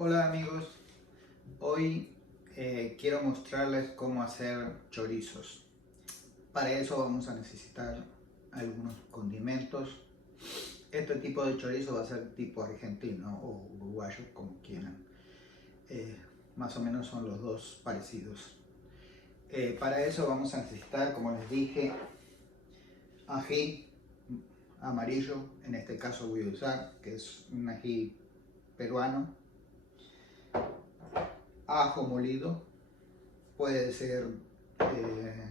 Hola amigos, hoy quiero mostrarles cómo hacer chorizos. Para eso vamos a necesitar algunos condimentos. Este tipo de chorizo va a ser tipo argentino o uruguayo, como quieran. Eh, Más o menos son los dos parecidos. Para eso vamos a necesitar, como les dije, ají amarillo. En este caso voy a usar, que es un ají peruano. Ajo molido. Puede ser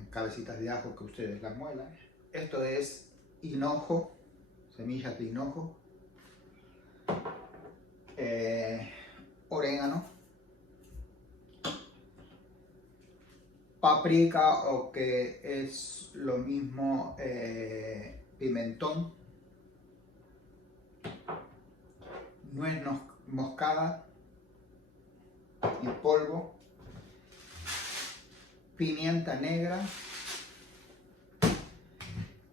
cabecitas de ajo que ustedes las muelan. Esto es hinojo, semillas de hinojo, orégano, paprika o que es lo mismo pimentón, nuez moscada en polvo, pimienta negra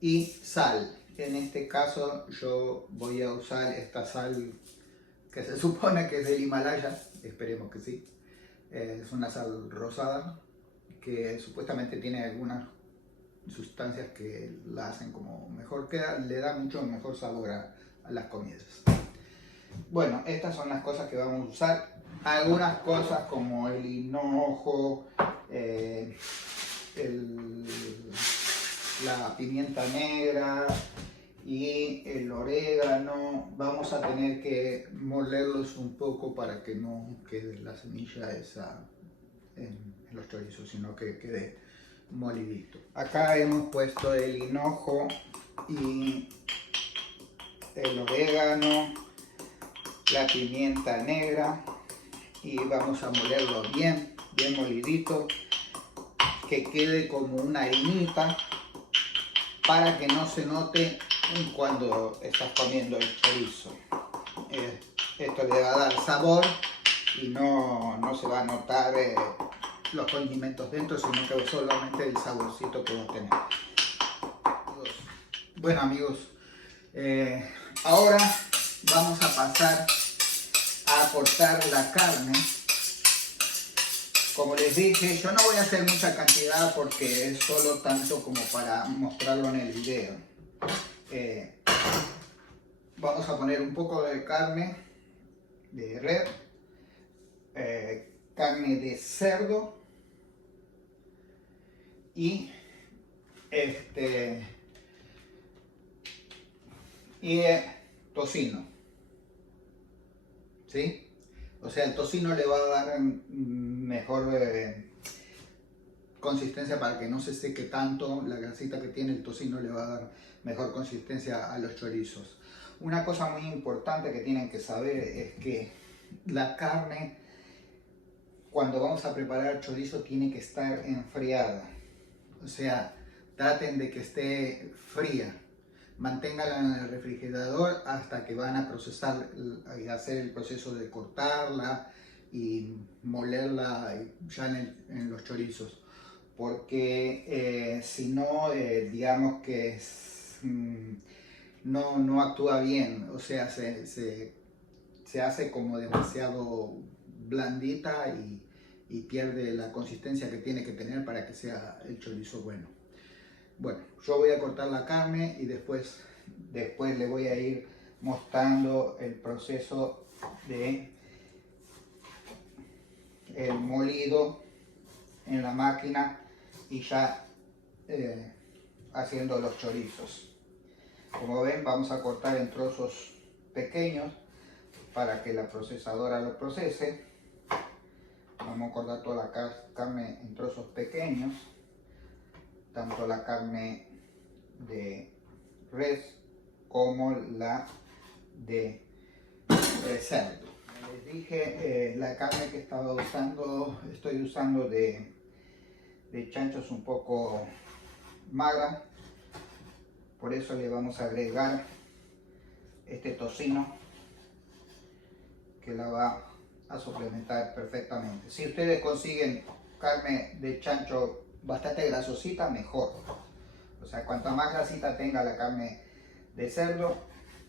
y sal. En este caso yo voy a usar esta sal que se supone que es del Himalaya, esperemos que sí. Es una sal rosada que supuestamente tiene algunas sustancias que la hacen como mejor, le da mucho mejor sabor a las comidas. Bueno, estas son las cosas que vamos a usar. Algunas cosas como el hinojo, la pimienta negra y el orégano, vamos a tener que molerlos un poco para que no quede la semilla esa en los chorizos, sino que quede molidito. Acá hemos puesto el hinojo y el orégano, la pimienta negra y vamos a molerlo bien molidito, que quede como una harinita para que no se note cuando estás comiendo el chorizo. Esto le va a dar sabor y no se va a notar los condimentos dentro, sino que solamente el saborcito que va a tener. Bueno amigos, ahora vamos a pasar a cortar la carne. Como les dije, yo no voy a hacer mucha cantidad porque es solo tanto como para mostrarlo en el video. Vamos a poner un poco de carne de res, carne de cerdo y tocino, ¿sí? O sea, el tocino le va a dar mejor consistencia para que no se seque tanto. La grasita que tiene el tocino le va a dar mejor consistencia a los chorizos. Una cosa muy importante que tienen que saber es que la carne, cuando vamos a preparar chorizo, tiene que estar enfriada. O sea, traten de que esté fría. Manténganla en el refrigerador hasta que van a procesar y hacer el proceso de cortarla y molerla ya en los chorizos. Porque si no, digamos que no actúa bien. O sea, se hace como demasiado blandita y pierde la consistencia que tiene que tener para que sea el chorizo bueno. Bueno, yo voy a cortar la carne y después le voy a ir mostrando el proceso de el molido en la máquina y ya haciendo los chorizos. Como ven, vamos a cortar en trozos pequeños para que la procesadora lo procese. Vamos a cortar toda la carne en trozos pequeños, tanto la carne de res como la de cerdo. Les dije, la carne que estoy usando de chancho es un poco magra, por eso le vamos a agregar este tocino que la va a suplementar perfectamente. Si ustedes consiguen carne de chancho bastante grasosita, mejor. O sea, cuanto más grasita tenga la carne de cerdo,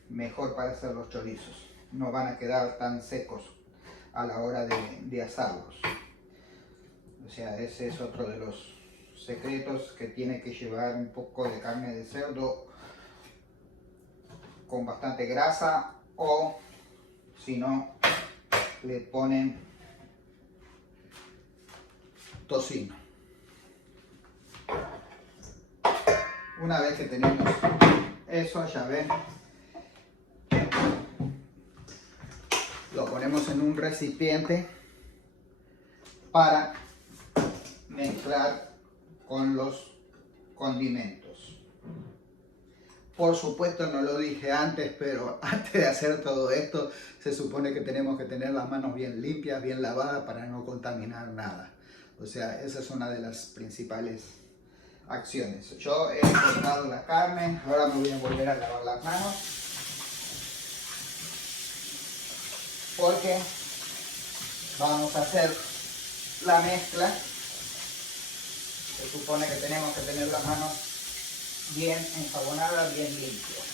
mejor para hacer los chorizos. No van a quedar tan secos a la hora de asarlos. O sea, ese es otro de los secretos, que tiene que llevar un poco de carne de cerdo con bastante grasa, o si no, le ponen tocino. Una vez que tenemos eso, ya ven, lo ponemos en un recipiente para mezclar con los condimentos. Por supuesto, no lo dije antes, pero antes de hacer todo esto se supone que tenemos que tener las manos bien limpias, bien lavadas, para no contaminar nada. O sea, esa es una de las principales acciones. Yo he cortado la carne, ahora me voy a volver a lavar las manos, porque vamos a hacer la mezcla. Se supone que tenemos que tener las manos bien enjabonadas, bien limpias.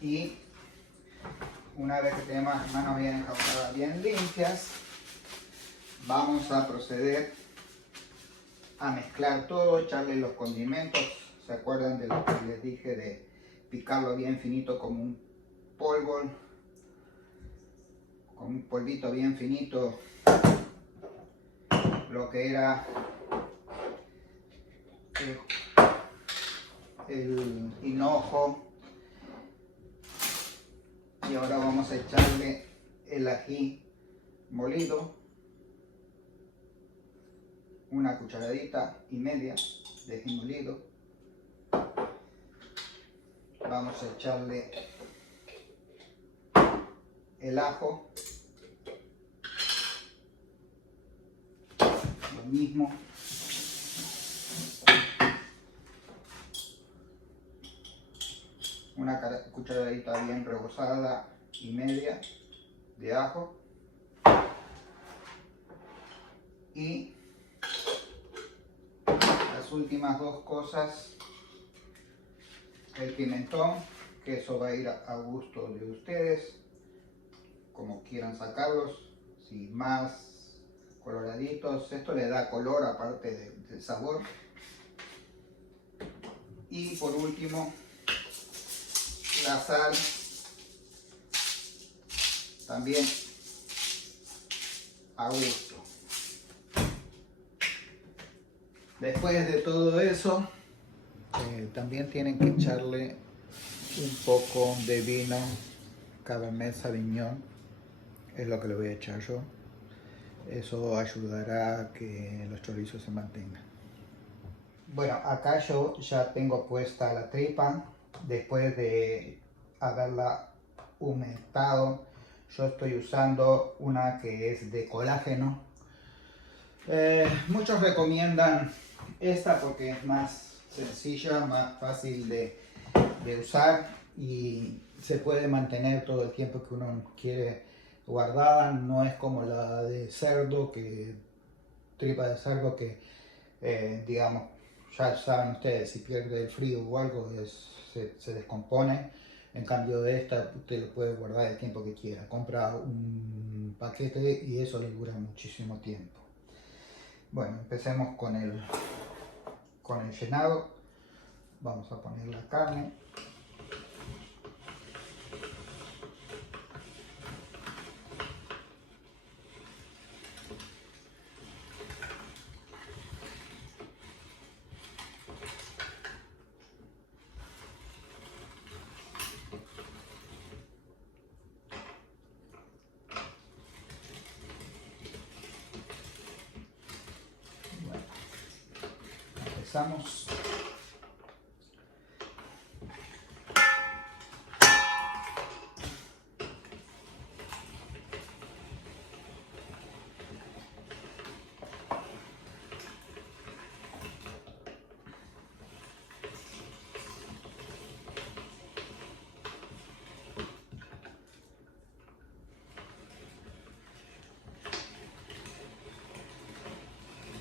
Y una vez que tenemos las manos bien enjabonadas, bien limpias, vamos a proceder a mezclar todo, echarle los condimentos. ¿Se acuerdan de lo que les dije de picarlo bien finito como un polvo, con un polvito bien finito? Lo que era el hinojo. Y ahora vamos a echarle el ají molido, una cucharadita y media de ají molido. Vamos a echarle el ajo, lo mismo. Una cucharadita bien rebozada y media de ajo. Y las últimas dos cosas, el pimentón, que eso va a ir a gusto de ustedes, como quieran sacarlos, si más coloraditos, esto le da color aparte del sabor. Y por último, la sal, también a gusto. Después de todo eso, también tienen que echarle un poco de vino Cabernet Sauvignon, es lo que le voy a echar yo. Eso ayudará a que los chorizos se mantengan. Bueno, acá yo ya tengo puesta la tripa. Después de haberla humectado, yo estoy usando una que es de colágeno. Muchos recomiendan esta porque es más sencilla, más fácil de usar y se puede mantener todo el tiempo que uno quiere guardada. No es como la de cerdo, tripa de cerdo, que digamos, ya saben ustedes, si pierde el frío o algo se descompone. En cambio de esta, usted lo puede guardar el tiempo que quiera. Compra un paquete y eso le dura muchísimo tiempo. Bueno, empecemos con el llenado. Vamos a poner la carne. Bueno, empezamos.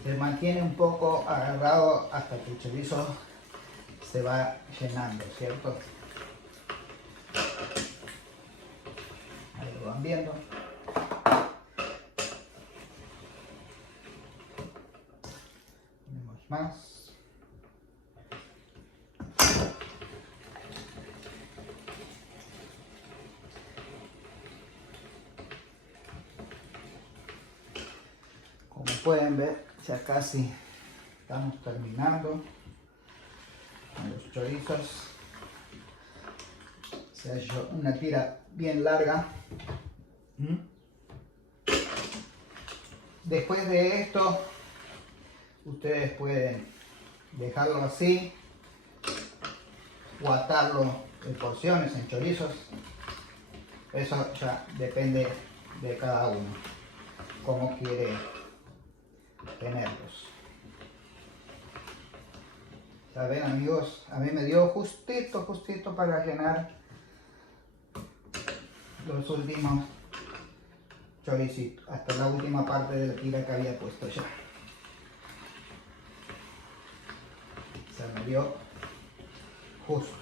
Se mantiene un poco agarrado hasta que el chorizo se va llenando, ¿cierto? Ahí va. van viendo. Ponemos más. Como pueden ver, ya casi estamos terminando con los chorizos. Se ha hecho una tira bien larga. Después de esto, ustedes pueden dejarlo así o atarlo en porciones, en chorizos. Eso ya depende de cada uno, cómo quiere tenerlos. ¿Saben, amigos? A mí me dio justito para llenar los últimos choricitos, hasta la última parte de la tira que había puesto ya. Se me dio justo.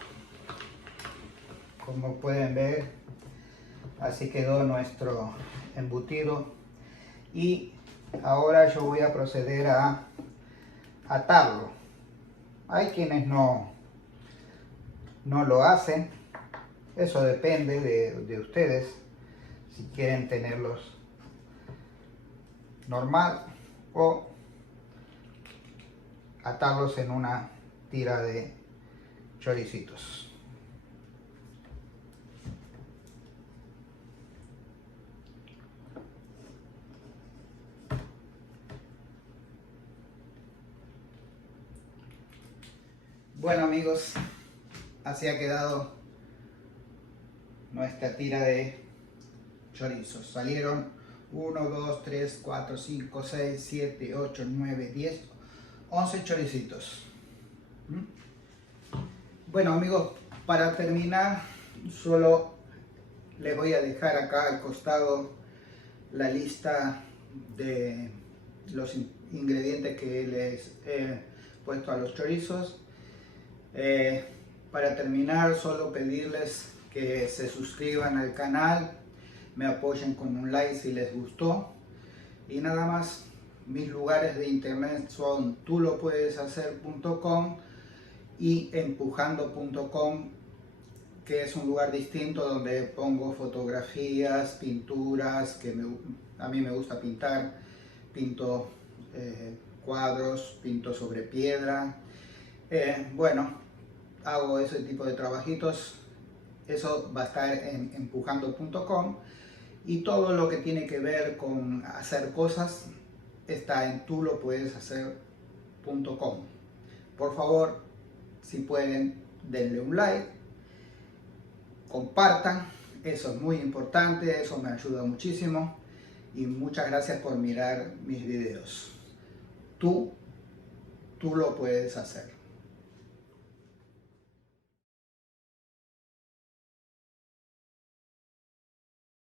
Como pueden ver, así quedó nuestro embutido. Y ahora yo voy a proceder a atarlo. Hay quienes no lo hacen. Eso depende de ustedes. Si quieren tenerlos normal o atarlos en una tira de choricitos. Bueno, amigos, así ha quedado nuestra tira de chorizos. Salieron 1, 2, 3, 4, 5, 6, 7, 8, 9, 10, 11 choricitos. Bueno, amigos, para terminar, solo les voy a dejar acá al costado la lista de los ingredientes que les he puesto a los chorizos. Para terminar, solo pedirles que se suscriban al canal, me apoyen con un like si les gustó, y nada más. Mis lugares de internet son tulopuedeshacer.com y empujando.com, que es un lugar distinto donde pongo fotografías, pinturas, que a mí me gusta pintar. Pinto cuadros, pinto sobre piedra. Bueno, hago ese tipo de trabajitos. Eso va a estar en empujando.com, y todo lo que tiene que ver con hacer cosas está en tulopuedeshacer.com. Por favor, si pueden, denle un like, compartan, eso es muy importante, eso me ayuda muchísimo, y muchas gracias por mirar mis videos. Tú lo puedes hacer.